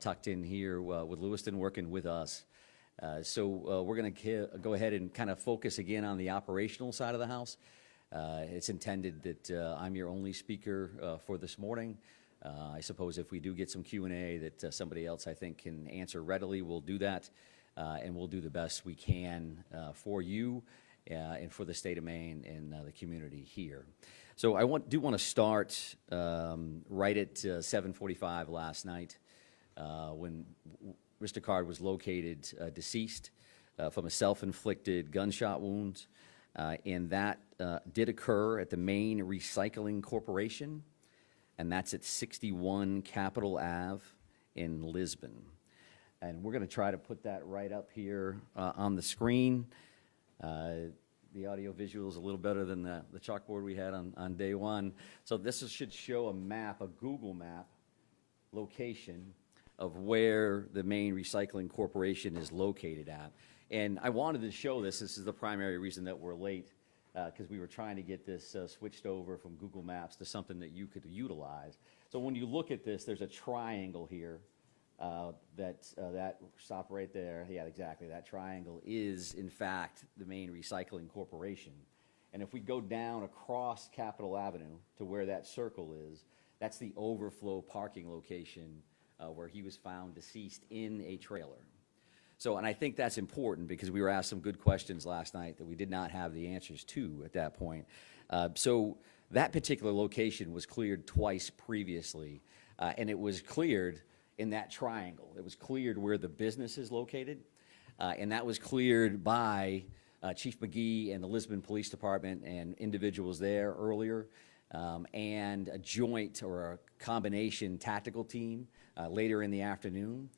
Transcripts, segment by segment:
tucked in here with Lewiston working with us. So we're going to go ahead and kind of focus again on the operational side of the house. It's intended that I'm your only speaker for this morning. I suppose if we do get some Q&A that somebody else I think can answer readily, we'll do that, and we'll do the best we can for you and for the state of Maine and the community here. So I do want to start right at 7:45 last night when Mr. Card was located deceased from a self-inflicted gunshot wound, and that did occur at the Maine Recycling Corporation, and that's at 61 Capitol Ave in Lisbon. And we're going to try to put that right up here on the screen. The audio visual is a little better than the chalkboard we had on day one. So this should show a map, a Google map location of where the Maine Recycling Corporation is located at. And I wanted to show this. This is the primary reason that we're late, because we were trying to get this switched over from Google Maps to something that you could utilize. So when you look at this, there's a triangle here. That stop right there. Yeah, exactly. That triangle is, in fact, the Maine Recycling Corporation. And if we go down across Capitol Avenue to where that circle is, that's the overflow parking location where he was found deceased in a trailer. So, and I think that's important because we were asked some good questions last night that we did not have the answers to at that point. So that particular location was cleared twice previously, and it was cleared in that triangle. It was cleared where the business is located, and that was cleared by Chief McGee and the Lisbon Police Department and individuals there earlier, and a joint or a combination tactical team later in the afternoon.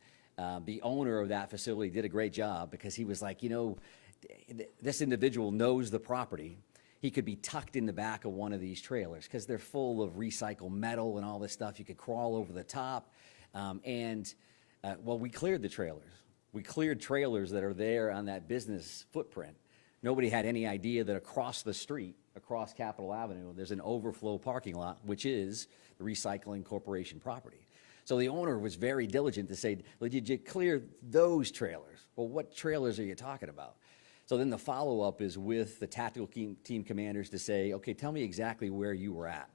The owner of that facility did a great job because he was like, you know, this individual knows the property. He could be tucked in the back of one of these trailers because they're full of recycled metal and all this stuff. You could crawl over the top. Well, we cleared the trailers. We cleared trailers that are there on that business footprint. Nobody had any idea that across the street, across Capitol Avenue, there's an overflow parking lot, which is the Recycling Corporation property. So the owner was very diligent to say, well, did you clear those trailers? Well, what trailers are you talking about? So then the follow-up is with the tactical team commanders to say, okay, tell me exactly where you were at.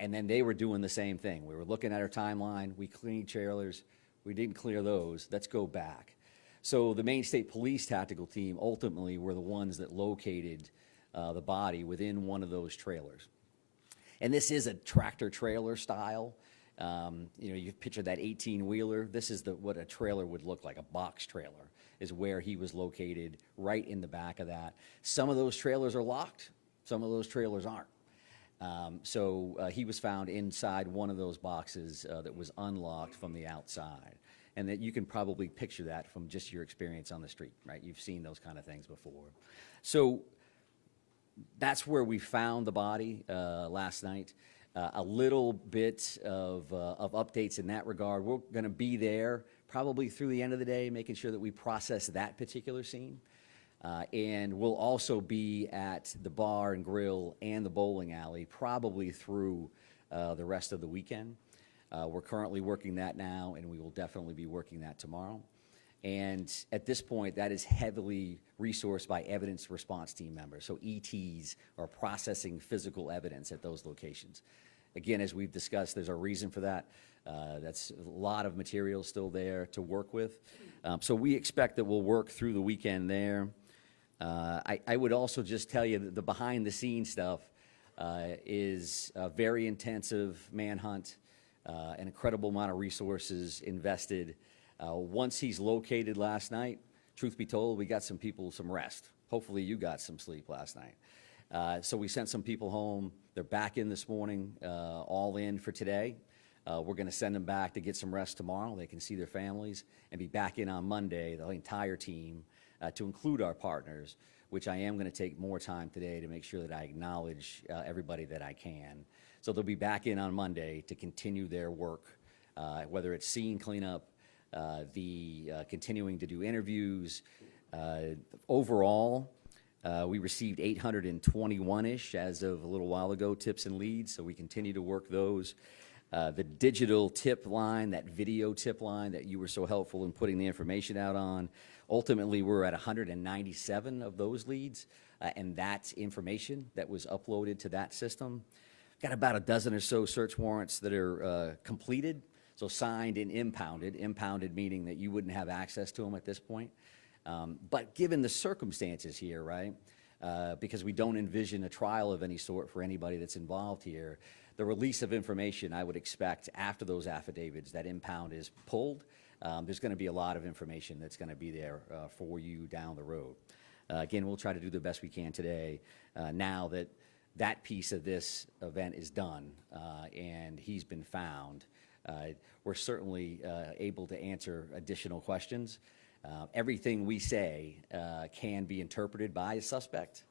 And then they were doing the same thing. We were looking at our timeline. We cleaned trailers. We didn't clear those. Let's go back. So the Maine State Police tactical team ultimately were the ones that located the body within one of those trailers. And this is a tractor trailer style. You know, you picture that 18-wheeler. This is what a trailer would look like. A box trailer is where he was located, right in the back of that. Some of those trailers are locked. Some of those trailers aren't. So he was found inside one of those boxes that was unlocked from the outside. And that you can probably picture that from just your experience on the street, right? You've seen those kind of things before. So that's where we found the body last night. A little bit of updates in that regard. We're going to be there probably through the end of the day, making sure that we process that particular scene. And we'll also be at the bar and grill and the bowling alley probably through the rest of the weekend. We're currently working that now, and we will definitely be working that tomorrow. And at this point, that is heavily resourced by evidence response team members. So ETs are processing physical evidence at those locations. Again, as we've discussed, there's a reason for that. That's a lot of material still there to work with. So we expect that we'll work through the weekend there. I would also just tell you that the behind-the-scenes stuff is a very intensive manhunt, an incredible amount of resources invested. Once he's located last night, truth be told, we got some people some rest. Hopefully you got some sleep last night. So we sent some people home. They're back in this morning, all in for today. We're going to send them back to get some rest tomorrow. They can see their families and be back in on Monday, the entire team, to include our partners, which I am going to take more time today to make sure that I acknowledge everybody that I can. So they'll be back in on Monday to continue their work, whether it's scene cleanup, continuing to do interviews. Overall, we received 821-ish as of a little while ago, tips and leads, so we continue to work those. The digital tip line, that video tip line that you were so helpful in putting the information out on, ultimately we're at 197 of those leads, and that's information that was uploaded to that system. Got about a dozen or so search warrants that are completed, so signed and impounded meaning that you wouldn't have access to them at this point. But given the circumstances here, right, because we don't envision a trial of any sort for anybody that's involved here, the release of information I would expect after those affidavits, that impound is pulled, there's going to be a lot of information that's going to be there for you down the road. Again, we'll try to do the best we can today now that that piece of this event is done and he's been found. We're certainly able to answer additional questions. Everything we say can be interpreted by a suspect.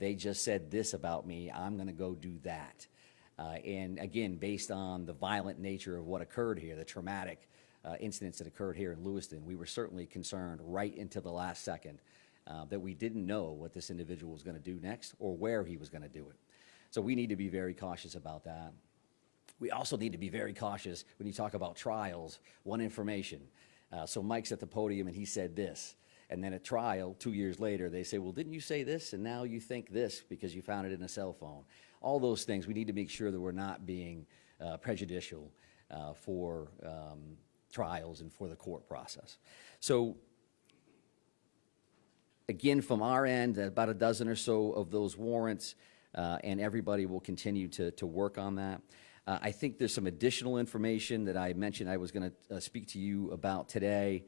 They just said this about me, I'm going to go do that. And again, based on the violent nature of what occurred here, the traumatic incidents that occurred here in Lewiston, we were certainly concerned right into the last second that we didn't know what this individual was going to do next or where he was going to do it. So we need to be very cautious about that. We also need to be very cautious when you talk about trials, one information. So Mike's at the podium and he said this, and then at trial, 2 years later, they say, well, didn't you say this? And now you think this because you found it in a cell phone. All those things, we need to make sure that we're not being prejudicial for trials and for the court process. So again, from our end, about a dozen or so of those warrants, and everybody will continue to work on that. I think there's some additional information that I mentioned I was going to speak to you about today,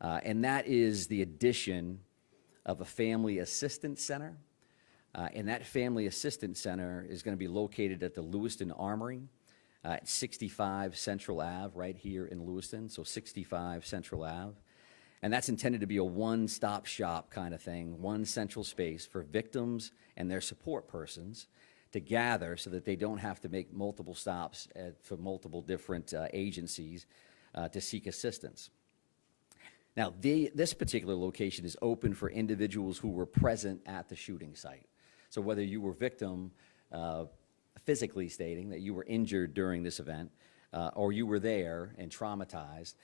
and that is the addition of a family assistance center. And that family assistance center is going to be located at the Lewiston Armory at 65 Central Ave, right here in Lewiston, so 65 Central Ave. And that's intended to be a one-stop shop kind of thing, one central space for victims and their support persons to gather so that they don't have to make multiple stops for multiple different agencies to seek assistance. Now, this particular location is open for individuals who were present at the shooting site. So whether you were victim, physically stating that you were injured during this event, or you were there and traumatized,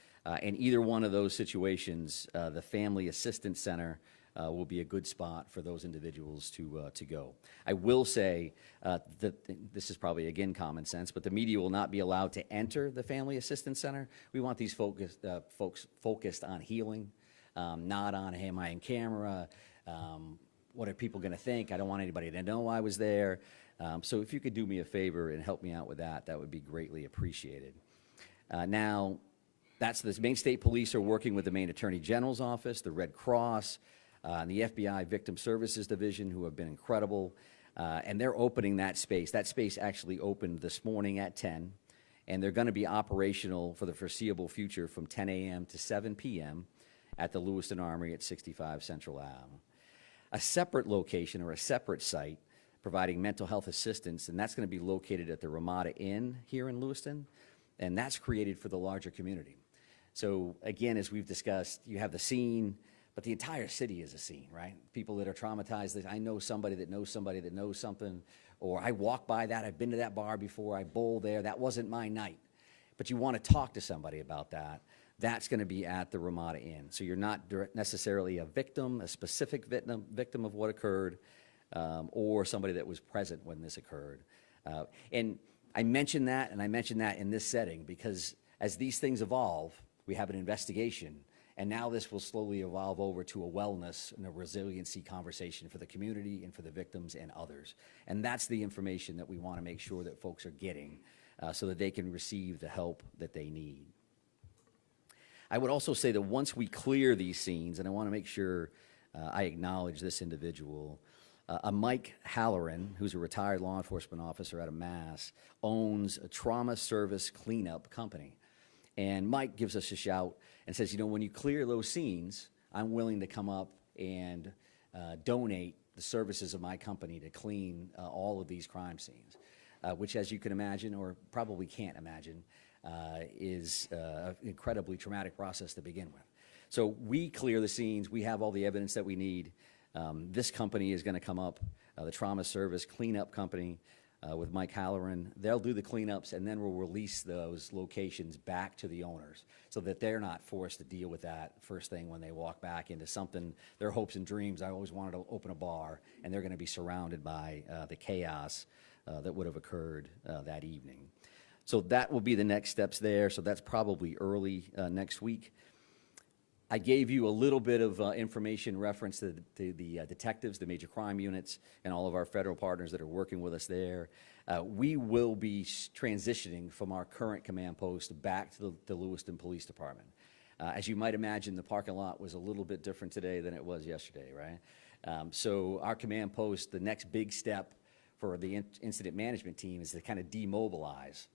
in either one of those situations, the Family Assistance Center will be a good spot for those individuals to go. I will say that this is probably, again, common sense, but the media will not be allowed to enter the Family Assistance Center. We want these folks focused on healing, not on, hey, am I in camera? What are people going to think? I don't want anybody to know I was there. So if you could do me a favor and help me out with that, that would be greatly appreciated. Now, the Maine State Police are working with the Maine Attorney General's Office, the Red Cross, and the FBI Victim Services Division, who have been incredible, and they're opening that space. That space actually opened this morning at 10, and they're going to be operational for the foreseeable future from 10 a.m. to 7 p.m. at the Lewiston Armory at 65 Central Ave. A separate location or a separate site providing mental health assistance, and that's going to be located at the Ramada Inn here in Lewiston, and that's created for the larger community. So again, as we've discussed, you have the scene, but the entire city is a scene, right? People that are traumatized, I know somebody that knows somebody that knows something, or I walk by that, I've been to that bar before, I bowled there, that wasn't my night. But you want to talk to somebody about that. That's going to be at the Ramada Inn. So you're not necessarily a victim, a specific victim of what occurred, or somebody that was present when this occurred. And I mention that, and I mention that in this setting because as these things evolve, we have an investigation, and now this will slowly evolve over to a wellness and a resiliency conversation for the community and for the victims and others. And that's the information that we want to make sure that folks are getting so that they can receive the help that they need. I would also say that once we clear these scenes, and I want to make sure I acknowledge this individual, a Mike Halloran, who's a retired law enforcement officer out of Mass, owns a trauma service cleanup company. And Mike gives us a shout and says, you know, when you clear those scenes, I'm willing to come up and donate the services of my company to clean all of these crime scenes, which, as you can imagine, or probably can't imagine, is an incredibly traumatic process to begin with. So we clear the scenes. We have all the evidence that we need. This company is going to come up, the Trauma Service Cleanup Company. with Mike Halloran. They'll do the cleanups, and then we'll release those locations back to the owners so that they're not forced to deal with that first thing when they walk back into something, their hopes and dreams. I always wanted to open a bar, and they're going to be surrounded by the chaos that would have occurred that evening. So that will be the next steps there. So that's probably early next week. I gave you a little bit of information reference to the detectives, the major crime units, and all of our federal partners that are working with us there. We will be transitioning from our current command post back to the Lewiston Police Department. As you might imagine, the parking lot was a little bit different today than it was yesterday, right? So our command post, the next big step for the incident management team is to kind of demobilize.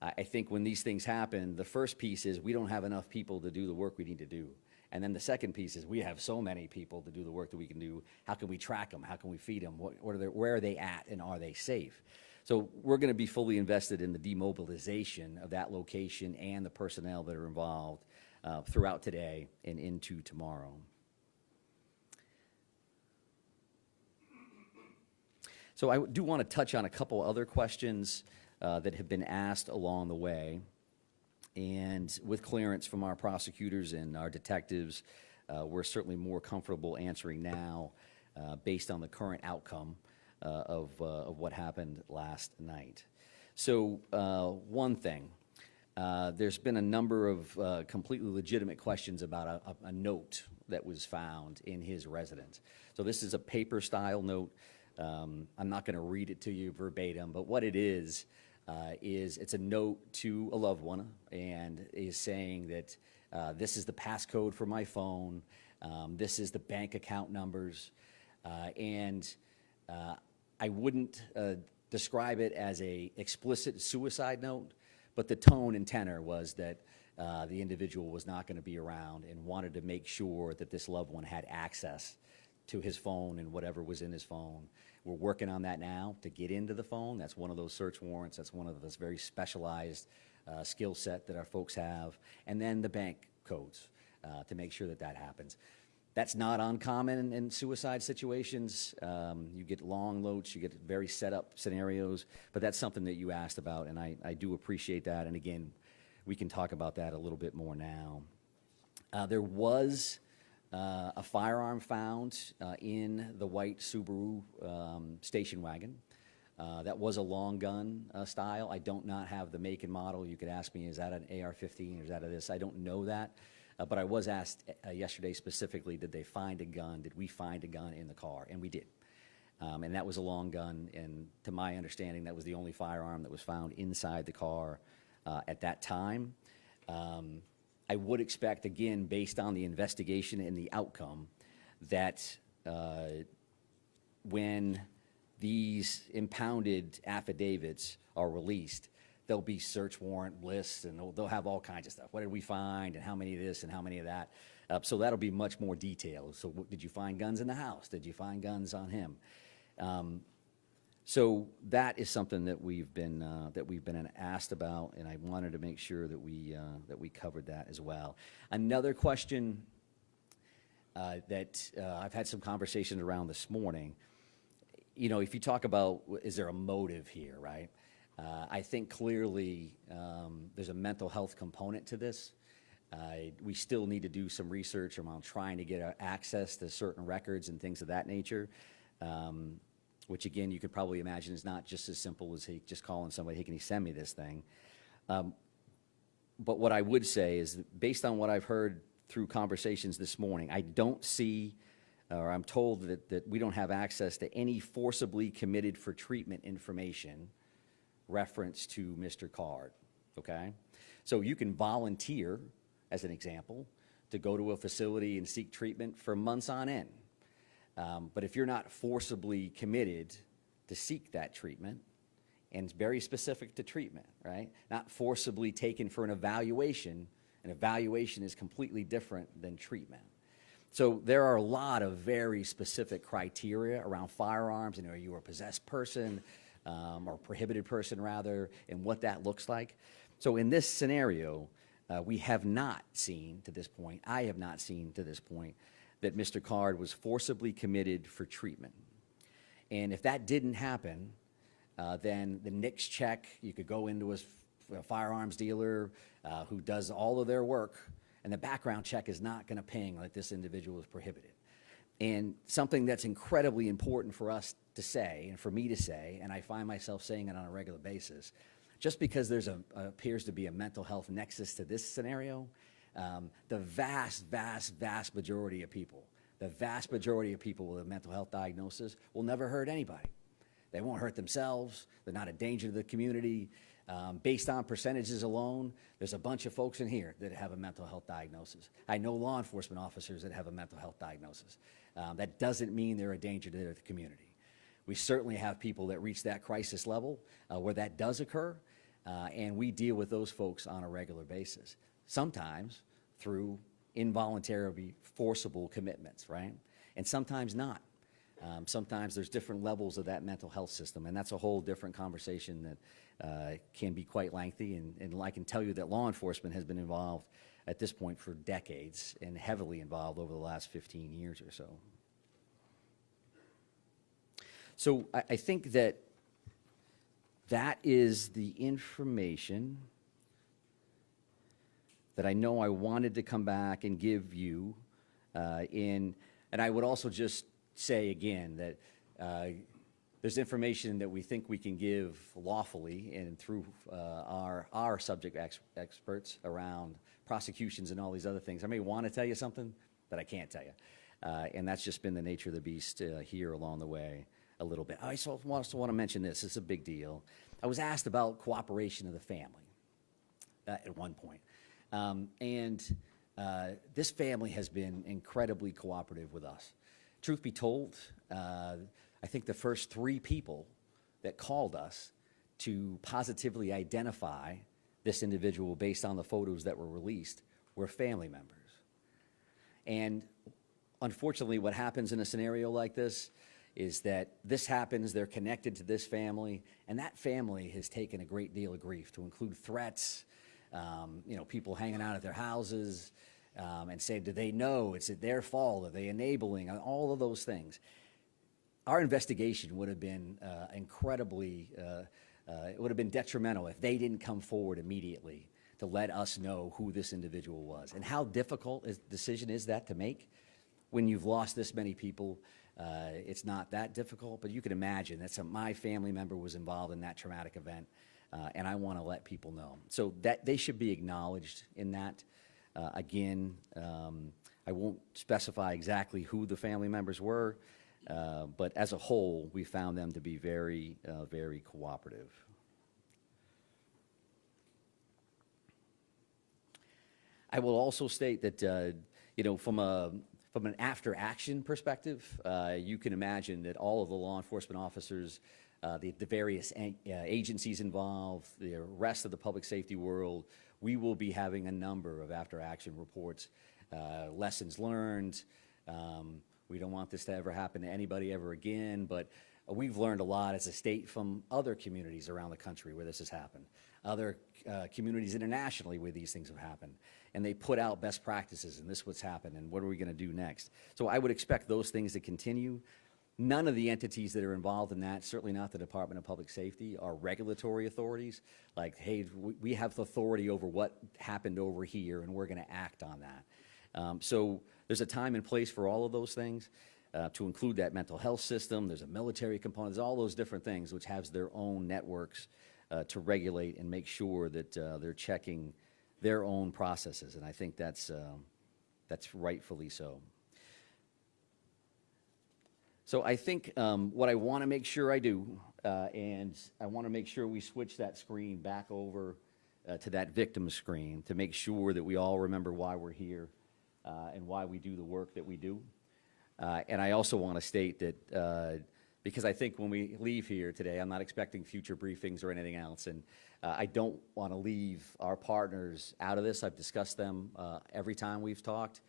I think when these things happen, the first piece is we don't have enough people to do the work we need to do. And then the second piece is we have so many people to do the work that we can do. How can we track them? How can we feed them? Where are they at, and are they safe? So we're going to be fully invested in the demobilization of that location and the personnel that are involved throughout today and into tomorrow. So I do want to touch on a couple other questions that have been asked along the way. And with clearance from our prosecutors and our detectives, we're certainly more comfortable answering now based on the current outcome of what happened last night. So one thing, there's been a number of completely legitimate questions about a note that was found in his residence. So this is a paper-style note. I'm not going to read it to you verbatim, but what it is it's a note to a loved one, and is saying that this is the passcode for my phone, this is the bank account numbers, and I wouldn't describe it as a explicit suicide note, but the tone and tenor was that the individual was not going to be around and wanted to make sure that this loved one had access to his phone and whatever was in his phone. We're working on that now to get into the phone. That's one of those search warrants. That's one of those very specialized skill set that our folks have. And then the bank codes to make sure that that happens. That's not uncommon in suicide situations. You get long loads, you get very set up scenarios, but that's something that you asked about, and I do appreciate that. And again, we can talk about that a little bit more now. There was a firearm found in the white Subaru station wagon. That was a long gun style. I don't not have the make and model. You could ask me, is that an AR-15 or is that a this? I don't know that. But I was asked yesterday specifically, did they find a gun? Did we find a gun in the car? And we did. And that was a long gun. And to my understanding, that was the only firearm that was found inside the car at that time. I would expect, again, based on the investigation and the outcome, that when these impounded affidavits are released, there'll be search warrant lists, and they'll have all kinds of stuff. What did we find, and how many of this, and how many of that? So that'll be much more detailed. So did you find guns in the house? Did you find guns on him? So that is something that we've been asked about, and I wanted to make sure that we covered that as well. Another question that I've had some conversations around this morning. You know, if you talk about is there a motive here, right? I think clearly there's a mental health component to this. We still need to do some research around trying to get access to certain records and things of that nature. Which again, you could probably imagine is not just as simple as he just calling somebody, hey, can you send me this thing? But what I would say is, based on what I've heard through conversations this morning, I don't see, or I'm told that we don't have access to any forcibly committed for treatment information reference to Mr. Card, okay? So you can volunteer, as an example, to go to a facility and seek treatment for months on end. But if you're not forcibly committed to seek that treatment, and it's very specific to treatment, right? Not forcibly taken for an evaluation is completely different than treatment. So there are a lot of very specific criteria around firearms, and are you a possessed person, or prohibited person rather, and what that looks like. So in this scenario, we have not seen to this point, I have not seen to this point, that Mr. Card was forcibly committed for treatment. And if that didn't happen, then the NICS check. You could go into a firearms dealer who does all of their work, and the background check is not going to ping like this individual is prohibited. And something that's incredibly important for us to say, and for me to say, and I find myself saying it on a regular basis, just because there's appears to be a mental health nexus to this scenario, the vast majority of people, the vast majority of people with a mental health diagnosis will never hurt anybody. They won't hurt themselves. They're not a danger to the community. Based on percentages alone, there's a bunch of folks in here that have a mental health diagnosis. I know law enforcement officers that have a mental health diagnosis. That doesn't mean they're a danger to the community. We certainly have people that reach that crisis level where that does occur, and we deal with those folks on a regular basis, sometimes through involuntarily forcible commitments, right? And sometimes not. Sometimes there's different levels of that mental health system, and that's a whole different conversation that can be quite lengthy, and I can tell you that law enforcement has been involved at this point for decades and heavily involved over the last 15 years or so. So I think that is the information that I know I wanted to come back and give you and I would also just say again that there's information that we think we can give lawfully and through our subject experts around prosecutions and all these other things. I may want to tell you something that I can't tell you. And that's just been the nature of the beast here along the way a little bit. I also want to mention this. It's a big deal. I was asked about cooperation of the family at one point. This family has been incredibly cooperative with us. Truth be told, I think the first 3 people that called us to positively identify this individual based on the photos that were released were family members. And unfortunately, what happens in a scenario like this is that this happens, they're connected to this family, and that family has taken a great deal of grief, to include threats, people hanging out at their houses, and saying, do they know? Is it their fault? Are they enabling? All of those things. Our investigation would have been incredibly, it would have been detrimental if they didn't come forward immediately to let us know who this individual was. And how difficult a decision is that to make when you've lost this many people? It's not that difficult, but you can imagine that my family member was involved in that traumatic event, and I want to let people know. So that they should be acknowledged in that. Again, I won't specify exactly who the family members were, but as a whole, we found them to be very, very cooperative. I will also state that, from an after-action perspective, you can imagine that all of the law enforcement officers, the various agencies involved, the rest of the public safety world, we will be having a number of after-action reports, lessons learned. We don't want this to ever happen to anybody ever again, but we've learned a lot as a state from other communities around the country where this has happened, other communities internationally where these things have happened, and they put out best practices, and this is what's happened, and what are we going to do next? So I would expect those things to continue. None of the entities that are involved in that, certainly not the Department of Public Safety, are regulatory authorities. Like, hey, we have authority over what happened over here, and we're going to act on that. So there's a time and place for all of those things, to include that mental health system. There's a military component. There's all those different things which has their own networks to regulate and make sure that they're checking their own processes, and I think that's rightfully so. So I think what I want to make sure I do, and I want to make sure we switch that screen back over to that victim screen to make sure that we all remember why we're here and why we do the work that we do. And I also want to state that because I think when we leave here today, I'm not expecting future briefings or anything else, and I don't want to leave our partners out of this. I've discussed them every time we've talked.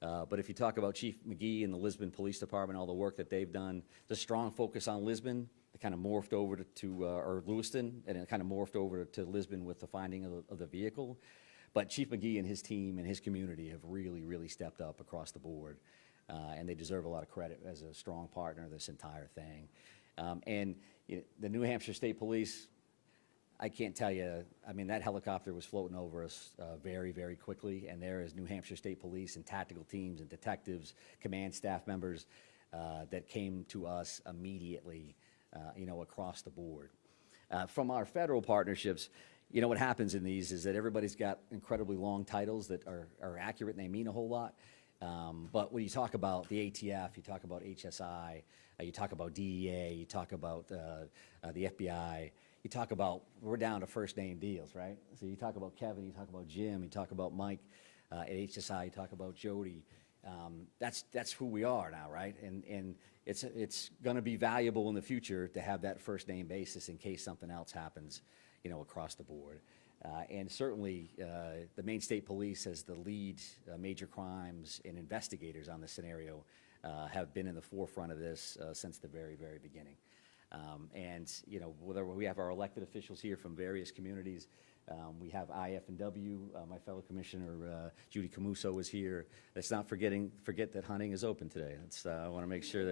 But if you talk about Chief McGee and the Lisbon Police Department, all the work that they've done, the strong focus on Lisbon, it kind of morphed over or Lewiston, and it kind of morphed over to Lisbon with the finding of the vehicle. But Chief McGee and his team and his community have really, really stepped up across the board, and they deserve a lot of credit as a strong partner of this entire thing. And the New Hampshire State Police, I can't tell you, I mean, that helicopter was floating over us very, very quickly, and there is New Hampshire State Police and tactical teams and detectives, command staff members that came to us immediately, across the board. From our federal partnerships, what happens in these is that everybody's got incredibly long titles that are accurate and they mean a whole lot. But when you talk about the ATF, you talk about HSI, you talk about DEA, you talk about the FBI, you talk about, we're down to first name deals, right? So you talk about Kevin, you talk about Jim, you talk about Mike at HSI, you talk about Jody. That's who we are now, right? And it's going to be valuable in the future to have that first name basis in case something else happens, across the board. And certainly, the Maine State Police as the lead major crimes and investigators on the scenario have been in the forefront of this since the very, very beginning. And whether we have our elected officials here from various communities, we have IF&W, my fellow commissioner Judy Camuso is here. Let's not forget that hunting is open today. I want to make sure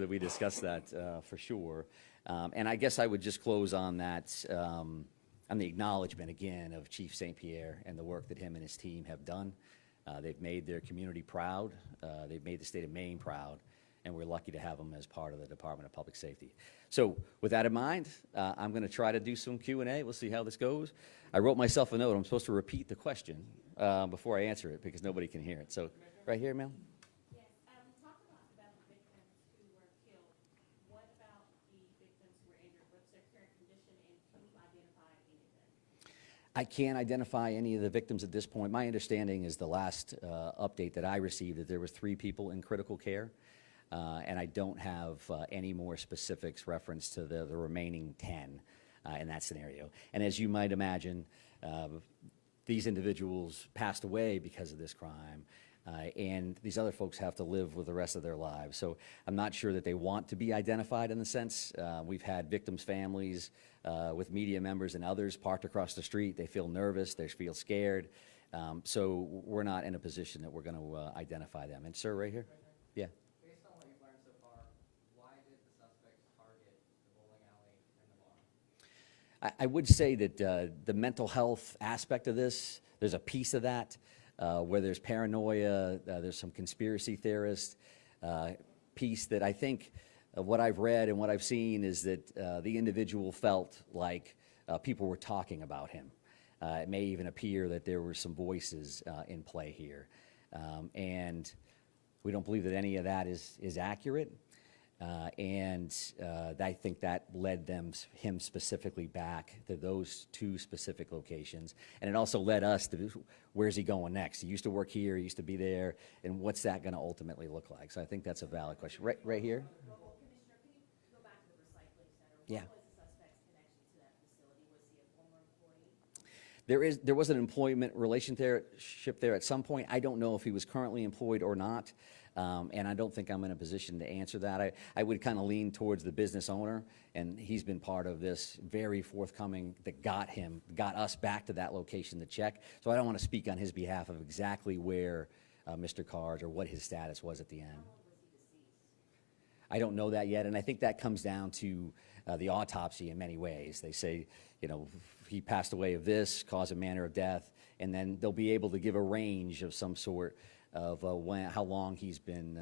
that we discuss that for sure. And I guess I would just close on that, on the acknowledgement again of Chief St. Pierre and the work that him and his team have done. They've made their community proud. They've made the state of Maine proud. And we're lucky to have them as part of the Department of Public Safety. So with that in mind, I'm going to try to do some Q&A. We'll see how this goes. I wrote myself a note. I'm supposed to repeat the question before I answer it because nobody can hear it. So right here, ma'am. Yes, talk about the victims who were killed. What about the victims who were injured? What's their current condition, and can you identify any of them? I can't identify any of the victims at this point. My understanding is the last update that I received that there were 3 people in critical care. And I don't have any more specifics reference to the remaining 10 in that scenario. And as you might imagine, these individuals passed away because of this crime, and these other folks have to live with the rest of their lives. So I'm not sure that they want to be identified in the sense. We've had victims' families with media members and others parked across the street. They feel nervous, they feel scared. So we're not in a position that we're going to identify them. And sir, right here? Yeah. I would say that the mental health aspect of this, there's a piece of that where there's paranoia, there's some conspiracy theorist piece that I think what I've read and what I've seen is that the individual felt like people were talking about him. It may even appear that there were some voices in play here. And we don't believe that any of that is accurate. And I think that led him specifically back to those 2 specific locations. And it also led us to where's he going next? He used to work here, he used to be there, and what's that going to ultimately look like? So I think that's a valid question. Right here? Well, Commissioner, can you go back to the recycling center? Yeah. What was the suspect's connection to that facility? Was he a former employee? There was an employment relationship there at some point. I don't know if he was currently employed or not. And I don't think I'm in a position to answer that. I would kind of lean towards the business owner, and he's been part of this very forthcoming that got us back to that location to check. So I don't want to speak on his behalf of exactly where Mr. Carrs or what his status was at the end. How long was he deceased? I don't know that yet, and I think that comes down to the autopsy in many ways. They say, he passed away of this, cause and manner of death, and then they'll be able to give a range of some sort of how long he's been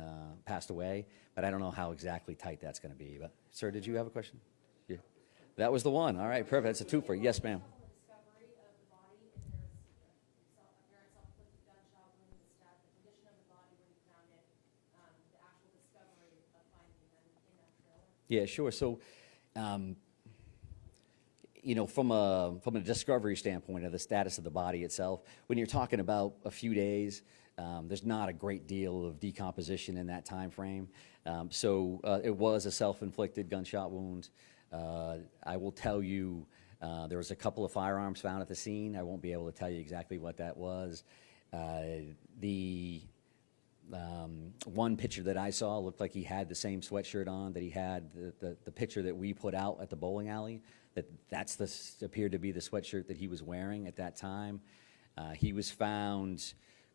passed away, but I don't know how exactly tight that's going to be. But sir, did you have a question? Yeah, that was the one. All right, perfect. That's a twofer. Yes, ma'am. Discovery of the body, if there's apparent self-inflicted gunshot wound, the condition of the body when you found it, the actual discovery of finding them in that trailer. Yeah, sure. So, from a discovery standpoint of the status of the body itself, when you're talking about a few days, there's not a great deal of decomposition in that time frame. So it was a self-inflicted gunshot wound. I will tell you, there was a couple of firearms found at the scene. I won't be able to tell you exactly what that was. The one picture that I saw looked like he had the same sweatshirt on that he had the picture that we put out at the bowling alley. That's appeared to be the sweatshirt that he was wearing at that time. He was found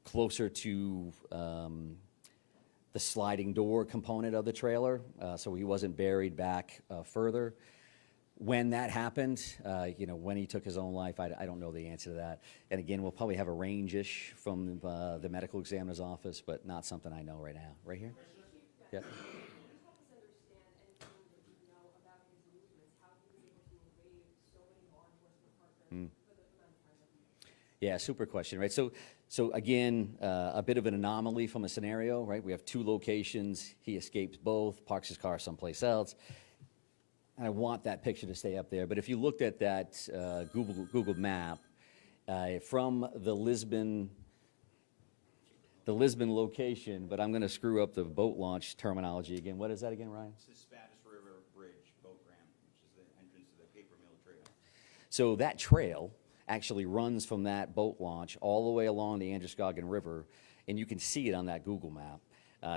closer to the sliding door component of the trailer, so he wasn't buried back further. When that happened, you know, when he took his own life, I don't know the answer to that. And again, we'll probably have a range-ish from the medical examiner's office, but not something I know right now. Right here? Yeah. Can you just help us understand anything that you know about his movements, how he was able to evade so many law enforcement partners for the amount of time that he did? Yeah, super question, right? So again, a bit of an anomaly from a scenario, right? We have two locations. He escapes both, parks his car someplace else. And I want that picture to stay up there. But if you looked at that Google map, from the Lisbon location, but I'm going to screw up the boat launch terminology again. What is that again, Ryan? It's the Spanish River Bridge boat ramp, which is the entrance to the Paper Mill Trail. So that trail actually runs from that boat launch all the way along the Androscoggin River, and you can see it on that Google map.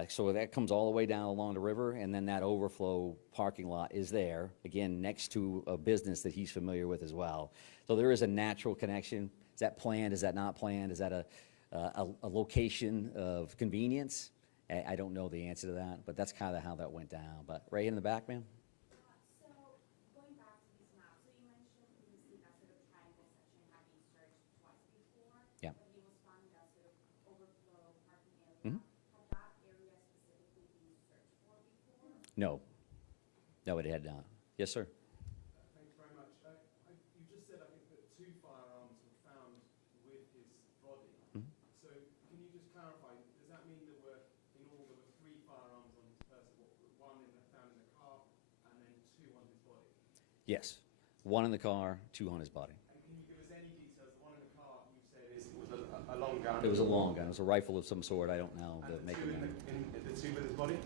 So that comes all the way down along the river, and then that overflow parking lot is there, again, next to a business that he's familiar with as well. So there is a natural connection. Is that planned? Is that not planned? Is that a location of convenience? I don't know the answer to that, but that's kind of how that went down. But right in the back, ma'am? So, going back to these maps, so you mentioned previously that sort of triangle section had been searched twice before. Yeah. But he was found in that sort of overflow parking area. Mhm. Had that area specifically been searched for before? No. No, it had not. Yes, sir. Thanks very much. You just said, I think, that 2 firearms were found with his body. Mhm. So can you just clarify, does that mean there were, in all, there were 3 firearms on his person? One found in the car and then 2 on his body? Yes. One in the car, 2 on his body. And can you give us any details? The one in the car, you said, was a long gun? It was a long gun. It was a rifle of some sort. I don't know And the the make 2 and in model. the 2 with his body?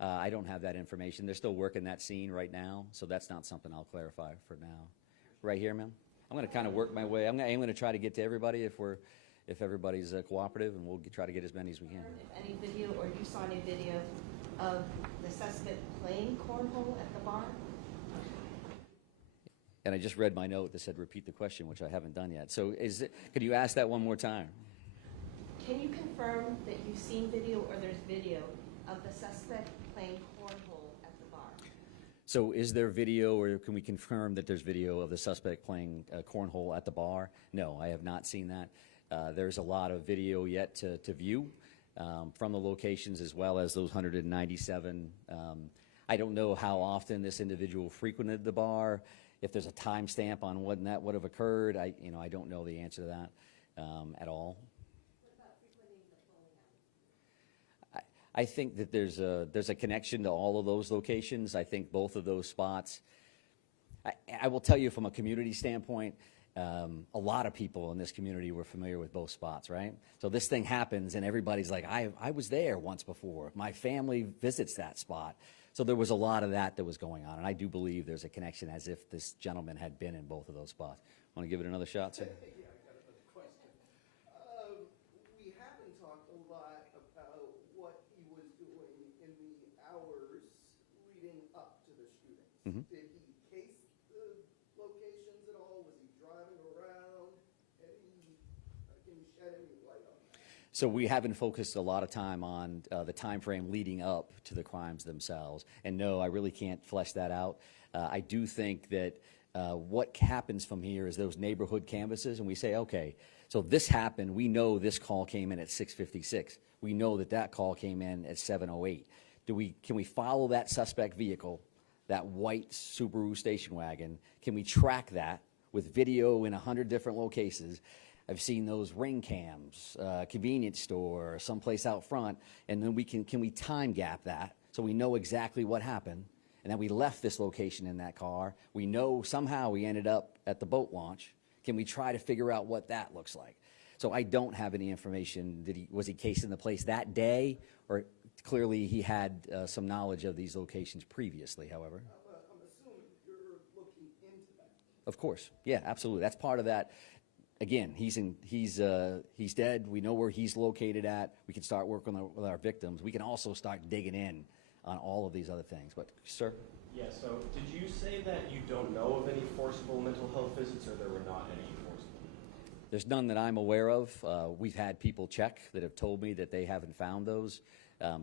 I don't have that information. They're still working that scene right now, so that's not something I'll clarify for now. Right here, ma'am? I'm going to kind of work my way. I'm going to try to get to everybody if everybody's cooperative, and we'll try to get as many as we can. If any video, or you saw any video of the suspect playing cornhole at the bar? And I just read my note that said repeat the question, which I haven't done yet. So could you ask that one more time? Can you confirm that you've seen video or there's video of the suspect playing cornhole at the bar? So is there video, or can we confirm that there's video of the suspect playing cornhole at the bar? No, I have not seen that. There's a lot of video yet to view from the locations, as well as those 197. I don't know how often this individual frequented the bar. If there's a timestamp on when that would have occurred, I don't know the answer to that at all. What about frequenting the bowling alley? I think that there's a connection to all of those locations. I think both of those spots. I will tell you from a community standpoint, a lot of people in this community were familiar with both spots, right? So this thing happens, and everybody's like, I was there once before. My family visits that spot. So there was a lot of that was going on, and I do believe there's a connection, as if this gentleman had been in both of those spots. Want to give it another shot, sir? Yeah, I got another question. We haven't talked a lot about what he was doing in the hours leading up to the shootings. Mhm. Did he case the locations at all? Was he driving around? Can you shed any light on that? So we haven't focused a lot of time on the time frame leading up to the crimes themselves. And no, I really can't flesh that out. I do think that what happens from here is those neighborhood canvases, and we say, okay, so this happened. We know this call came in at 6:56. We know that call came in at 7:08. Can we follow that suspect vehicle, that white Subaru station wagon? Can we track that with video in 100 different locations? I've seen those ring cams, convenience store, someplace out front, and then can we time gap that so we know exactly what happened, and then we left this location in that car. We know somehow we ended up at the boat launch. Can we try to figure out what that looks like? So I don't have any information. Was he casing the place that day, or clearly he had some knowledge of these locations previously, however? I'm assuming you're looking into that. Of course. Yeah, absolutely. That's part of that. Again, he's dead. We know where he's located at. We can start working with our victims. We can also start digging in on all of these other things. But, sir? Yeah, so did you say that you don't know of any forcible mental health visits, or there were not any forcible? There's none that I'm aware of. We've had people check that have told me that they haven't found those.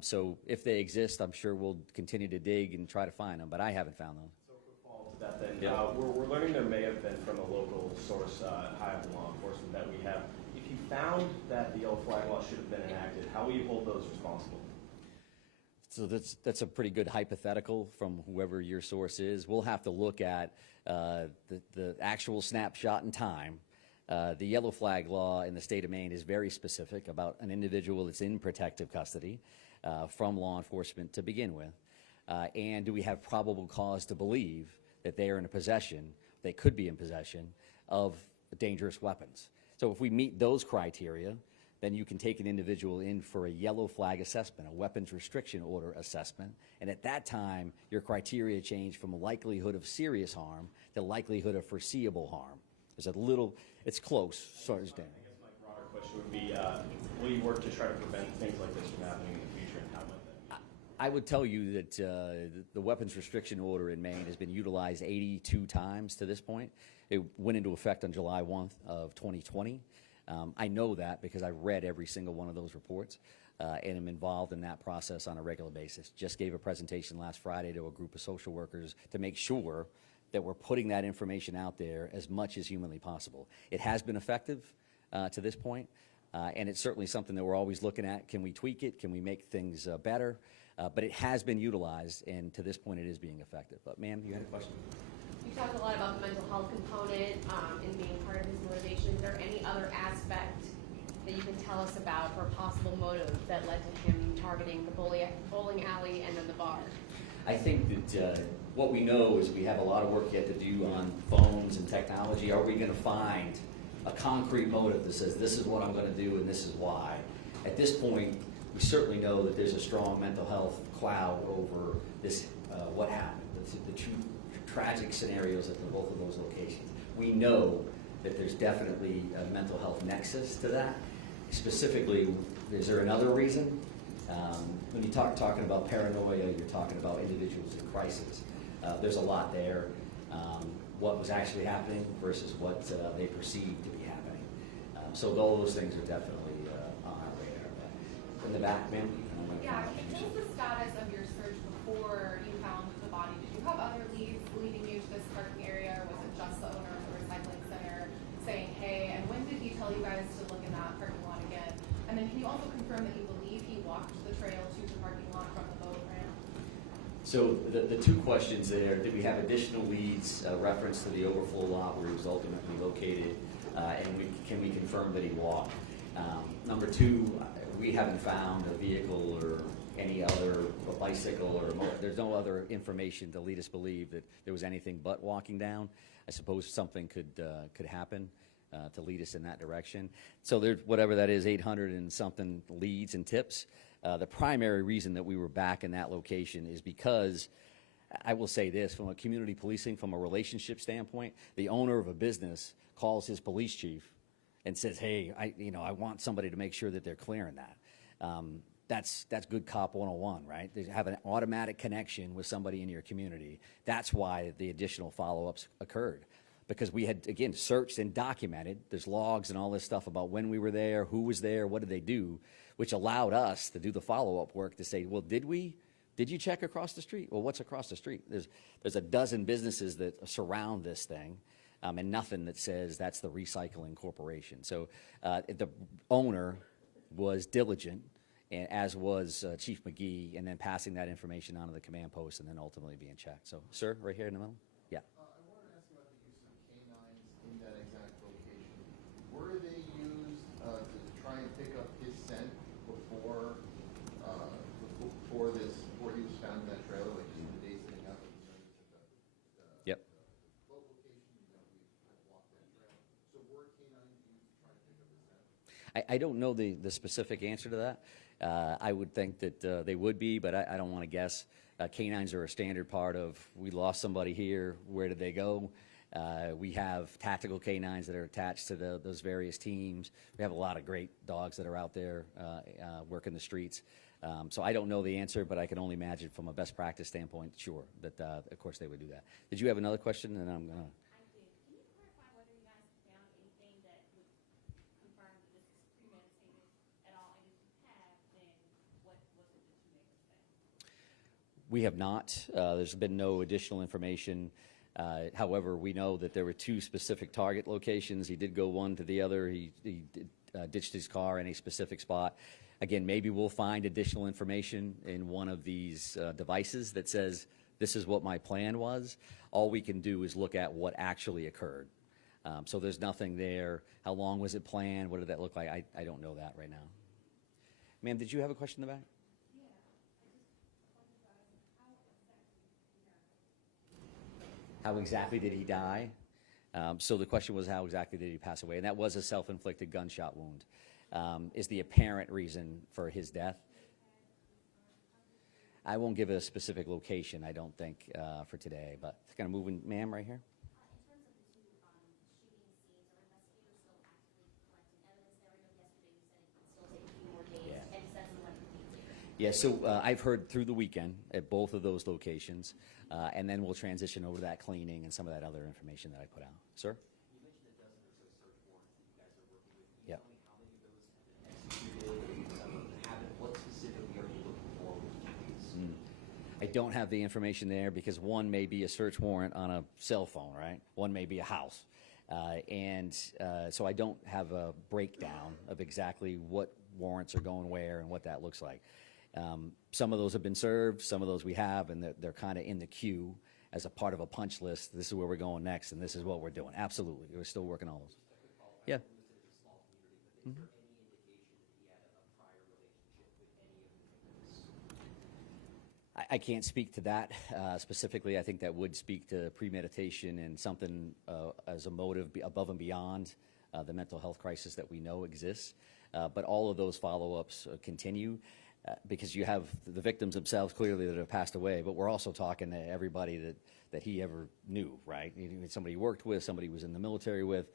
So if they exist, I'm sure we'll continue to dig and try to find them, but I haven't found them. So quick follow-up to that then. Yeah. We're learning there may have been from a local source, high up in law enforcement, that we have. If you found that the yellow flag law should have been enacted, how will you hold those responsible? So that's a pretty good hypothetical from whoever your source is. We'll have to look at the actual snapshot in time. The yellow flag law in the state of Maine is very specific about an individual that's in protective custody from law enforcement to begin with. And do we have probable cause to believe that they are in possession, they could be in possession of dangerous weapons? So if we meet those criteria, then you can take an individual in for a yellow flag assessment, a weapons restriction order assessment, and at that time, your criteria change from a likelihood of serious harm to likelihood of foreseeable harm. There's a little, it's close, sorry, Dan. I guess my broader question would be, will you work to try to prevent things like this from happening in the future, and how might that be? I would tell you that the weapons restriction order in Maine has been utilized 82 times to this point. It went into effect on July 1st of 2020. I know that because I've read every single one of those reports and am involved in that process on a regular basis. Just gave a presentation last Friday to a group of social workers to make sure that we're putting that information out there as much as humanly possible. It has been effective to this point, and it's certainly something that we're always looking at. Can we tweak it? Can we make things better? But it has been utilized, and to this point it is being effective. But ma'am, you had a question? You talked a lot about the mental health component and being part of his motivation. Is there any other aspect that you can tell us about or possible motive that led to him targeting the bowling alley and then the bar? I think that what we know is we have a lot of work yet to do on phones and technology. Are we going to find a concrete motive that says this is what I'm going to do and this is why? At this point, we certainly know that there's a strong mental health cloud over this, what happened, the two tragic scenarios at both of those locations. We know that there's definitely a mental health nexus to that. Specifically, is there another reason? When you talking about paranoia, you're talking about individuals in crisis. There's a lot there. What was actually happening versus what they perceived to be happening. So all those things are definitely on our radar. In the back, ma'am? Yeah, what was the status of your search before you found the body? Did you have other leads leading you to this parking area, or was it just the owner of the recycling center saying, hey, and when did he tell you guys to look in that parking lot again? And then can you also confirm that you believe he walked the trail to the parking lot from the boat ramp? So the two questions there, did we have additional leads, reference to the overflow lot where he was ultimately located, and can we confirm that he walked? Number two, we haven't found a vehicle or any other bicycle or there's no other information to lead us believe that there was anything but walking down. I suppose something could happen to lead us in that direction. So there's whatever that is, 800 and something leads and tips. The primary reason that we were back in that location is because, I will say this, from a community policing, from a relationship standpoint, the owner of a business calls his police chief and says, hey, I want somebody to make sure that they're clearing that. That's good cop 101, right? They have an automatic connection with somebody in your community. That's why the additional follow-ups occurred. Because we had, again, searched and documented. There's logs and all this stuff about when we were there, who was there, what did they do, which allowed us to do the follow-up work to say, well, did you check across the street? Well, what's across the street? There's a dozen businesses that surround this thing, and nothing that says that's the recycling corporation. So the owner was diligent, and as was Chief McGee, and then passing that information on to the command post and then ultimately being checked. So, sir, right here in the middle? Yeah. I wanted to ask about the use of canines in that exact location. Were they used to try and pick up his scent before he was found in that trailer, like the day sitting up and Yep. the location, we walked that trail. So were canines used to try to pick up his scent? I don't know the specific answer to that. I would think that they would be, but I don't want to guess. Canines are a standard part of, we lost somebody here, where did they go? We have tactical canines that are attached to those various teams. We have a lot of great dogs that are out there working the streets. So I don't know the answer, but I can only imagine from a best practice standpoint, sure, that of course they would do that. Did you have another question? And I'm going to... I did. Can you clarify whether you guys have found anything that would confirm that this was premeditated at all? And if you have, then what was it that We have not. There's been no additional information. However, we know that there were 2 specific target locations. He did go one to the other. He ditched his car in a specific spot. Again, maybe we'll find additional information in one of these devices that says, this is what my plan was. All we can do is look at what actually occurred. So there's nothing there. How long was it planned? What did that look like? I don't know that right now. Ma'am, did you have a question in the back? How exactly did he die? So the question was, how exactly did he pass away? And that was a self-inflicted gunshot wound. Is the apparent reason for his death? I won't give a specific location, I don't think, for today, but kind of moving, ma'am, right here. Yeah, so I've heard through the weekend at both of those locations, and then we'll transition over to that cleaning and some of that other information that I put out. Sir? You mentioned a dozen or so search warrants that you guys are working with. Can you Yep. tell me how many of those have been executed, some of them haven't? What specifically are you looking for with these? I don't have the information there because one may be a search warrant on a cell phone, right? One may be a house. So I don't have a breakdown of exactly what warrants are going where and what that looks like. Some of those have been served, some of those we have, and they're kind of in the queue as a part of a punch list. This is where we're going next, and this is what we're doing. Absolutely. We're still working on those. Yeah. Lewiston is a small community, but is there any indication that he had a prior relationship with any of the victims? I can't speak to that specifically. I think that would speak to premeditation and something as a motive above and beyond the mental health crisis that we know exists. But all of those follow-ups continue. Because you have the victims themselves clearly that have passed away, but we're also talking to everybody that he ever knew, right? Somebody he worked with, somebody he was in the military with.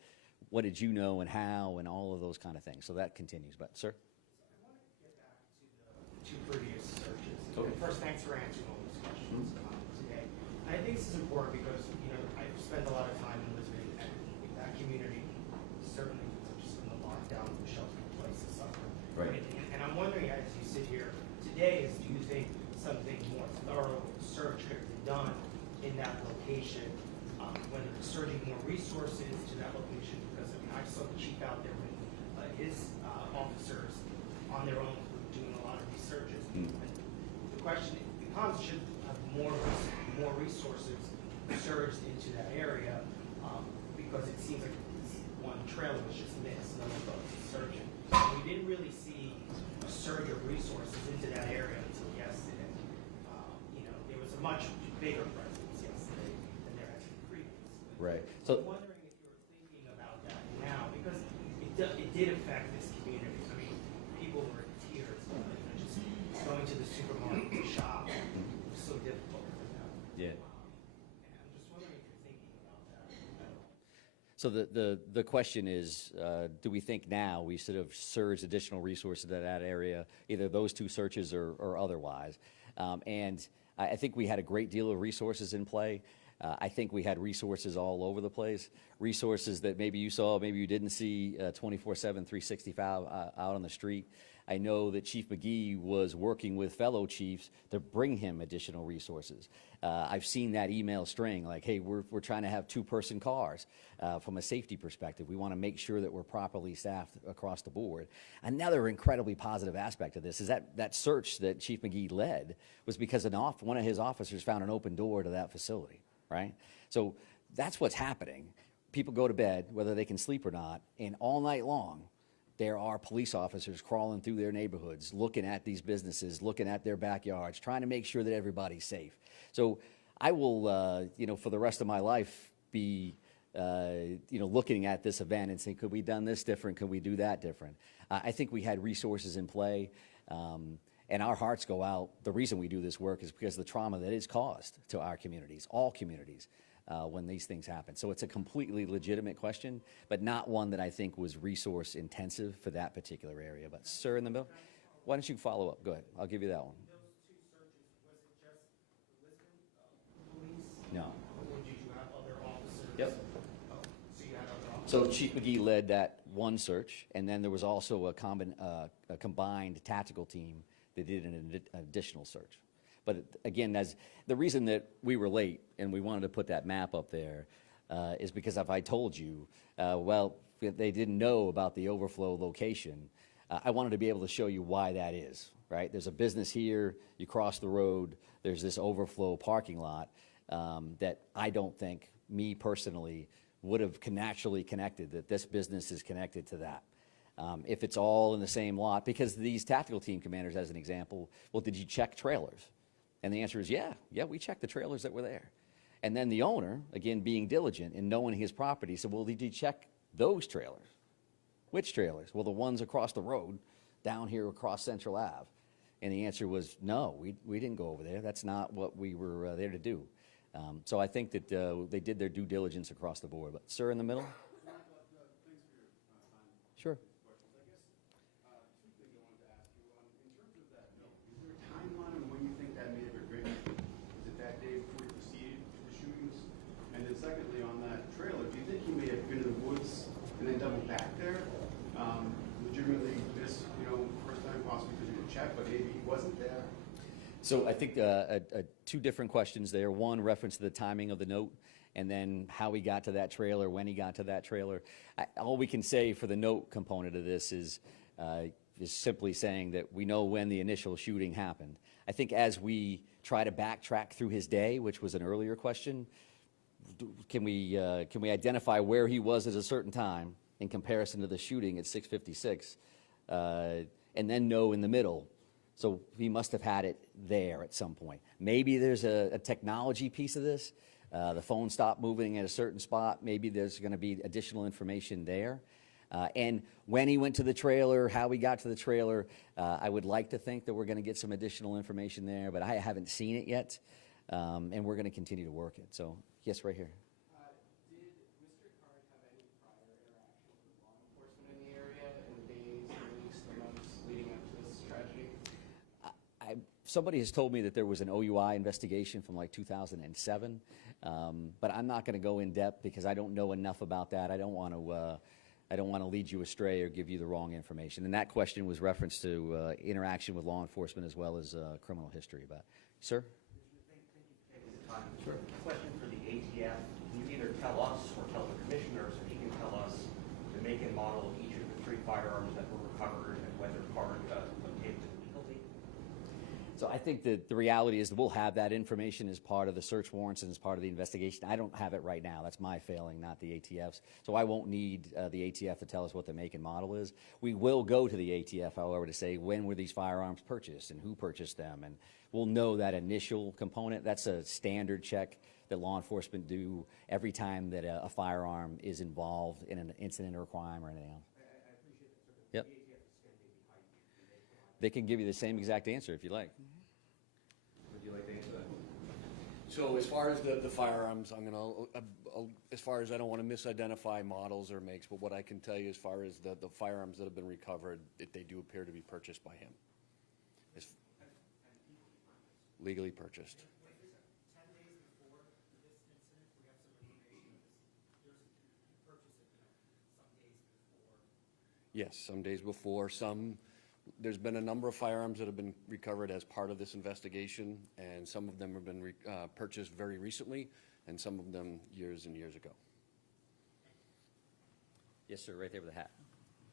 What did you know and how and all of those kind of things. So that continues. But, sir? I want to get back to the 2 previous searches. Okay. First, thanks for answering all those questions today. I think this is important because, I've spent a lot of time in Lisbon, and that community certainly just from the lockdown, the shelter-in-place has suffered. Right. And I'm wondering, as you sit here today, do you think something more thorough search could be done in that location, whether it's surging more resources to that location? Because I saw the chief out there with his officers on their own doing a lot of these searches. And the question becomes, should have more resources surged into that area? Because it seems like one trailer was just missed, none of those searching. We didn't really see a surge of resources into that area until yesterday. There was a much bigger presence yesterday than there has been previously. Right. So I'm wondering if you're thinking about that now, because it did affect this community. I mean, people were in tears, just going to the supermarket to shop. It was so difficult for them. Yeah. And I'm just wondering if you're thinking about that at all. So the question is, do we think now we should have surged additional resources to that area, either those 2 searches or otherwise? And I think we had a great deal of resources in play. I think we had resources all over the place, resources that maybe you saw, maybe you didn't see 24/7, 365 out on the street. I know that Chief McGee was working with fellow chiefs to bring him additional resources. I've seen that email string like, hey, we're trying to have 2-person cars from a safety perspective. We want to make sure that we're properly staffed across the board. Another incredibly positive aspect of this is that search that Chief McGee led was because one of his officers found an open door to that facility, right? So that's what's happening. People go to bed, whether they can sleep or not, and all night long, there are police officers crawling through their neighborhoods, looking at these businesses, looking at their backyards, trying to make sure that everybody's safe. So I will, for the rest of my life, be, looking at this event and saying, could we done this different? Could we do that different? I think we had resources in play, and our hearts go out. The reason we do this work is because of the trauma that is caused to our communities, all communities, when these things happen. So it's a completely legitimate question, but not one that I think was resource intensive for that particular area. But sir in the middle, why don't you follow up? Go ahead, I'll give you that one. Those 2 searches, was it just the Lisbon police? No. Or did you have other officers? Yep. Oh, so you had other officers? So Chief McGee led that one search, and then there was also a combined tactical team that did an additional search. But again, as the reason that we were late and we wanted to put that map up there is because if I told you, well, they didn't know about the overflow location, I wanted to be able to show you why that is, right? There's a business here, you cross the road, there's this overflow parking lot that I don't think, me personally, would have naturally connected, that this business is connected to that. If it's all in the same lot, because these tactical team commanders, as an example, well, did you check trailers? And the answer is yeah, we checked the trailers that were there. And then the owner, again, being diligent and knowing his property, said, well, did you check those trailers? Which trailers? Well, the ones across the road, down here across Central Ave. And the answer was, no, we didn't go over there. That's not what we were there to do. So I think that they did their due diligence across the board. But sir, in the middle? Thanks for your time. Sure. Questions. I guess two things I wanted to ask you. In terms of that note, is there a timeline on when you think that may have been written? Is it that day before you proceeded to the shootings? And then secondly, on that trailer, do you think he may have been in the woods and then doubled back there? Legitimately missed, first time possibly because you didn't check, but maybe he wasn't there? So I think two different questions there. One, reference to the timing of the note, and then how he got to that trailer, when he got to that trailer. All we can say for the note component of this is simply saying that we know when the initial shooting happened. I think as we try to backtrack through his day, which was an earlier question, can we identify where he was at a certain time in comparison to the shooting at 6:56, and then know in the middle. So he must have had it there at some point. Maybe there's a technology piece of this. The phone stopped moving at a certain spot. Maybe there's going to be additional information there. And when he went to the trailer, how he got to the trailer, I would like to think that we're going to get some additional information there, but I haven't seen it yet. And we're going to continue to work it. So, yes, right here. Did Mr. Card have any prior interaction with law enforcement in the area in the days, the weeks, the months leading up to this tragedy? Somebody has told me that there was an OUI investigation from like 2007, but I'm not going to go in depth because I don't know enough about that. I don't want to lead you astray or give you the wrong information. And that question was reference to interaction with law enforcement as well as criminal history. But, sir? Sure. Question for the ATF. Can you either tell us or tell the commissioners, if he can tell us the make and model of each of the 3 firearms that were recovered and whether Card obtained them legally? So I think that the reality is that we'll have that information as part of the search warrants and as part of the investigation. I don't have it right now. That's my failing, not the ATF's. So I won't need the ATF to tell us what the make and model is. We will go to the ATF, however, to say when were these firearms purchased and who purchased them. And we'll know that initial component. That's a standard check that law enforcement do every time that a firearm is involved in an incident or a crime or anything else. I appreciate that, sir. Yep. The ATF is standing behind you. They can give you the same exact answer if you like. Would you like to answer that? So as far as the firearms, as far as I don't want to misidentify models or makes, but what I can tell you as far as the firearms that have been recovered, they do appear to be purchased by him. Legally purchased. Wait, 10 days before this incident, we have some information that you purchased it, some days before. Yes, some days before. There's been a number of firearms that have been recovered as part of this investigation, and some of them have been purchased very recently, and some of them years and years ago. Yes, sir, right there with the hat.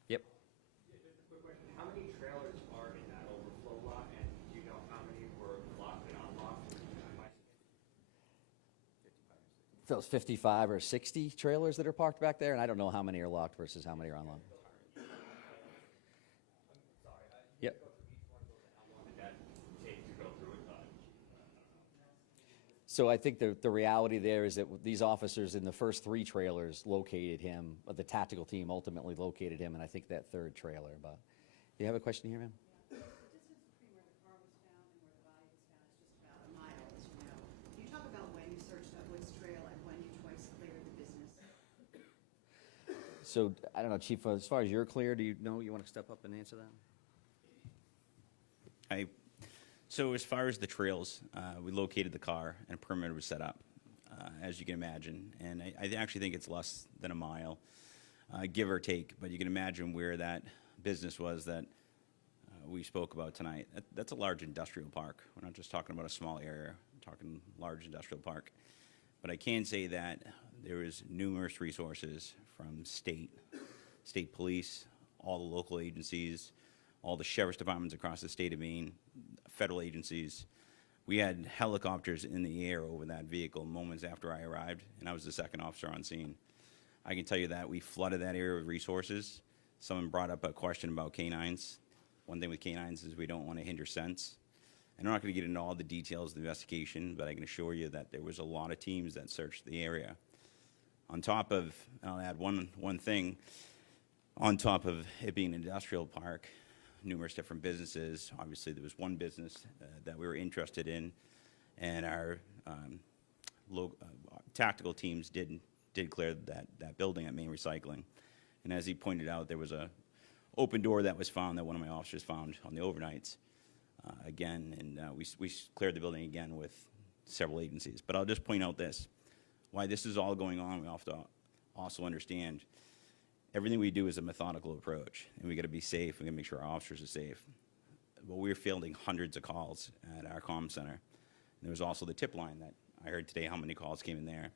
Yep. Yeah, just a quick question. How many trailers are in that overflow lot, and do you know how many were locked and unlocked? So it's 55 or 60 trailers that are parked back there, and I don't know how many are locked versus how many are unlocked. Yep. So I think the reality there is that these officers in the first 3 trailers located him, the tactical team ultimately located him, and I think that 3rd trailer. But do you have a question here, ma'am? The distance between where the car was found and where the body was found is just about a mile, as you know. Can you talk about when you searched that woods trail and when you twice cleared the business? So I don't know, Chief, as far as you're clear, do you know you want to step up and answer that? So as far as the trails, we located the car and a perimeter was set up, as you can imagine. And I actually think it's less than a mile, give or take. But you can imagine where that business was that we spoke about tonight, that's a large industrial park. We're not just talking about a small area, we're talking large industrial park. But I can say that there is numerous resources from state police, all the local agencies, all the sheriff's departments across the state of Maine, federal agencies. We had helicopters in the air over that vehicle moments after I arrived, and I was the second officer on scene. I can tell you that we flooded that area with resources. Someone brought up a question about canines. One thing with canines is we don't want to hinder sense. And I'm not going to get into all the details of the investigation, but I can assure you that there was a lot of teams that searched the area. On top of, I'll add one thing, on top of it being an industrial park, numerous different businesses. Obviously, there was one business that we were interested in, and our tactical teams did clear that building at Maine Recycling. And as he pointed out, there was a open door that was found that one of my officers found on the overnights again, and we cleared the building again with several agencies. But I'll just point out this: why this is all going on, we have to also understand everything we do is a methodical approach, and we got to be safe. We got to make sure our officers are safe. But we're fielding hundreds of calls at our comm center. And there was also the tip line that I heard today how many calls came in there.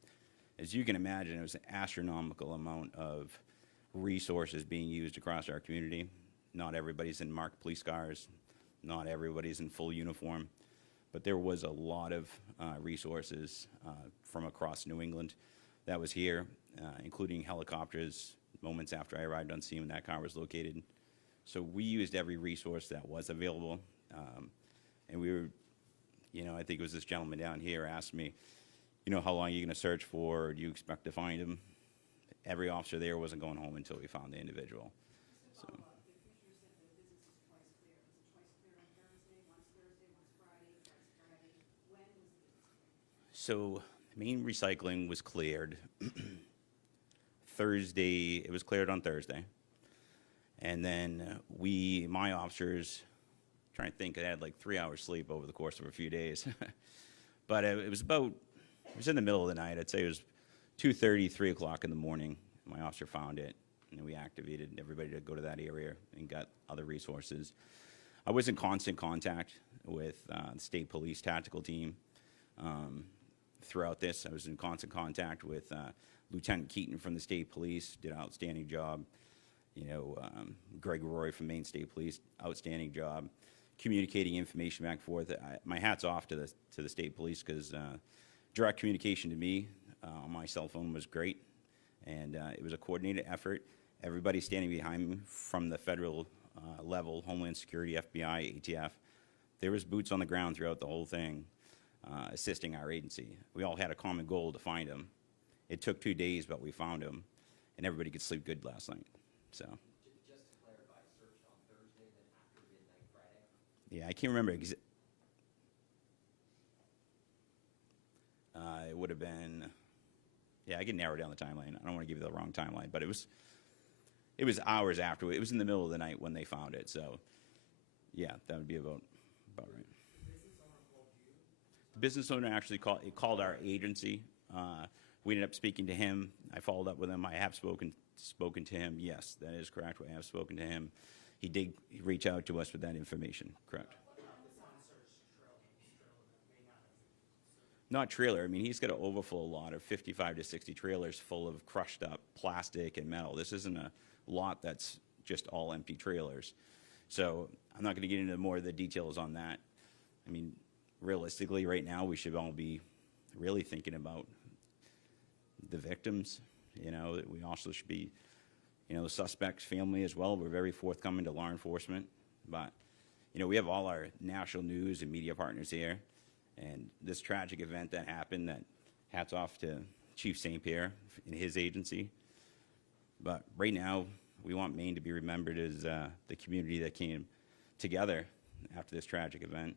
As you can imagine, it was an astronomical amount of resources being used across our community. Not everybody's in marked police cars. Not everybody's in full uniform. But there was a lot of resources from across New England that was here, including helicopters, moments after I arrived on scene when that car was located. So we used every resource that was available. And we were, I think it was this gentleman down here asked me, how long are you going to search for? Do you expect to find him? Every officer there wasn't going home until we found the individual. So. So Maine Recycling was cleared Thursday. It was cleared on Thursday. And then my officers, trying to think, I had like 3 hours sleep over the course of a few days. But it was in the middle of the night. I'd say it was 2:30, 3 o'clock in the morning. My officer found it, and we activated everybody to go to that area and got other resources. I was in constant contact with the state police tactical team throughout this. I was in constant contact with Lieutenant Keaton from the state police, did an outstanding job. Greg Roy from Maine State Police, outstanding job. Communicating information back and forth. My hat's off to the state police because direct communication to me on my cell phone was great, and it was a coordinated effort. Everybody standing behind me from the federal level, Homeland Security, FBI, ATF, there was boots on the ground throughout the whole thing, assisting our agency. We all had a common goal to find him. It took 2 days, but we found him, and everybody could sleep good last night. So. Just to clarify, searched on Thursday, then after midnight Friday? Yeah, I can't remember. It would have been, I can narrow down the timeline. I don't want to give you the wrong timeline, but it was hours after. It was in the middle of the night when they found it. So, yeah, that would be about right. The business owner actually called our agency. We ended up speaking to him. I followed up with him. I have spoken to him. Yes, that is correct. I have spoken to him. He did reach out to us with that information. Correct. Not trailer. I mean, he's got an overflow lot of 55 to 60 trailers full of crushed up plastic and metal. This isn't a lot that's just all empty trailers. So I'm not going to get into more of the details on that. I mean, realistically, right now, we should all be really thinking about the victims. We also should be, the suspect's family as well. We're very forthcoming to law enforcement. But, we have all our national news and media partners here. And this tragic event that happened, that hats off to Chief St. Pierre and his agency. But right now, we want Maine to be remembered as the community that came together after this tragic event.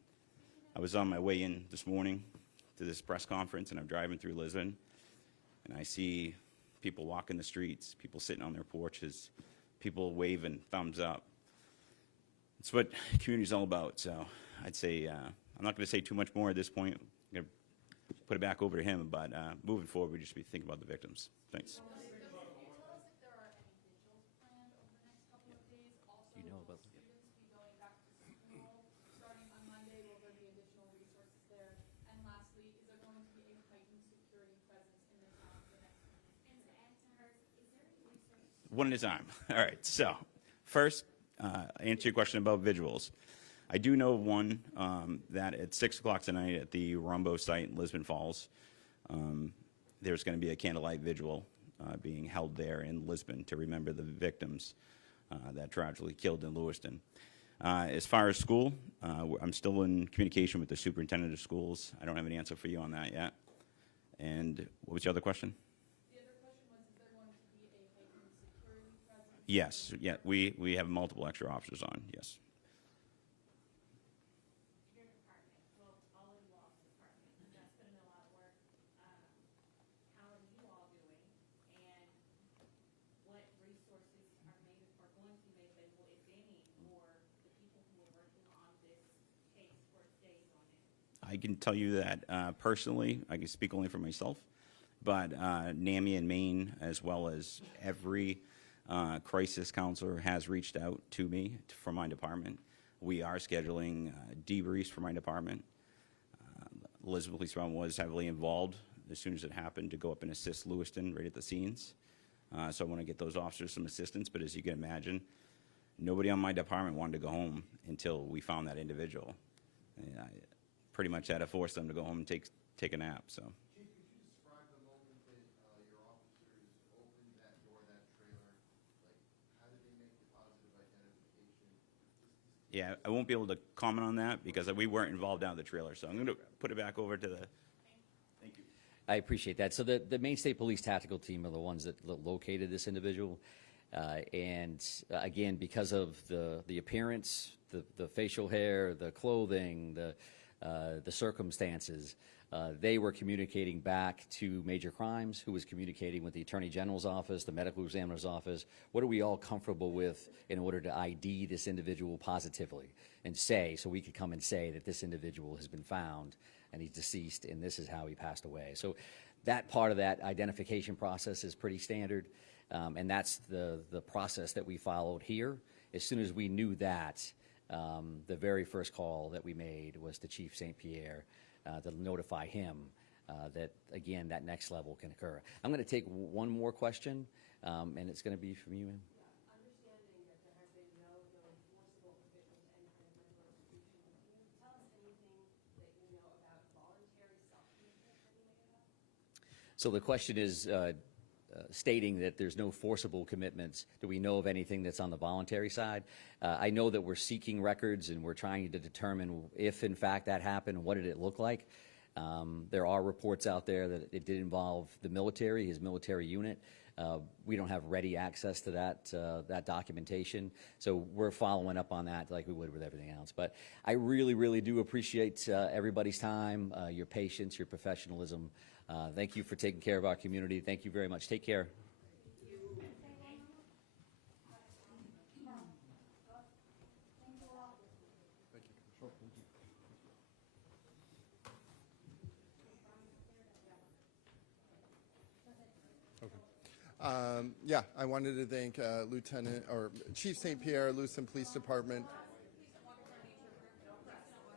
I was on my way in this morning to this press conference, and I'm driving through Lewiston, and I see people walking the streets, people sitting on their porches, people waving thumbs up. It's what community's all about. So I'd say I'm not going to say too much more at this point. I'm going to put it back over to him, but moving forward, we just be thinking about the victims. Thanks. You know about them? One at a time. All right, so first, answer your question about visuals. I do know of one that at 6 o'clock tonight at the Rumbo site in Lisbon Falls, there's going to be a candlelight vigil being held there in Lisbon to remember the victims that tragically killed in Lewiston. As far as school, I'm still in communication with the superintendent of schools. I don't have an answer for you on that yet. And what was your other question? The other question was, is there going to be a heightened security presence? Yes, yeah, we have multiple extra officers on, yes. Your department, well, all of you all's department, you guys put in a lot of work. How are you all doing? And what resources are going to be made available, if any, for the people who are working on this case for days on end? I can tell you that personally, I can speak only for myself, but NAMI in Maine, as well as every crisis counselor has reached out to me from my department. We are scheduling debriefs for my department. Elizabeth Police Department was heavily involved as soon as it happened to go up and assist Lewiston right at the scenes. So I want to get those officers some assistance, but as you can imagine, nobody on my department wanted to go home until we found that individual. And I pretty much had to force them to go home and take a nap, so. Chief, could you describe the moment that your officers opened that door, that trailer? Like, how did they make the positive identification? Yeah, I won't be able to comment on that because we weren't involved down the trailer, so I'm going to put it back over to the, thank you. I appreciate that. So the Maine State Police Tactical Team are the ones that located this individual. And again, because of the appearance, the facial hair, the clothing, the circumstances, they were communicating back to Major Crimes, who was communicating with the Attorney General's office, the Medical Examiner's office. What are we all comfortable with in order to ID this individual positively and say, so we could come and say that this individual has been found and he's deceased and this is how he passed away. So that part of that identification process is pretty standard, and that's the process that we followed here. As soon as we knew that, the very first call that we made was to Chief St. Pierre to notify him that, again, that next level can occur. I'm going to take one more question, and it's going to be from you. Understanding that there has been no enforceable commitment to any kind of mental institution, can you tell us anything that you know about voluntary self-commitment that we may have? So the question is stating that there's no forcible commitments. Do we know of anything that's on the voluntary side? I know that we're seeking records and we're trying to determine if, in fact, that happened, what did it look like. There are reports out there that it did involve the military, his military unit. We don't have ready access to that documentation, so we're following up on that like we would with everything else. But I really, really do appreciate everybody's time, your patience, your professionalism. Thank you for taking care of our community. Thank you very much. Take care. Yeah, I wanted to thank Lieutenant or Chief St. Pierre, Lewiston Police Department,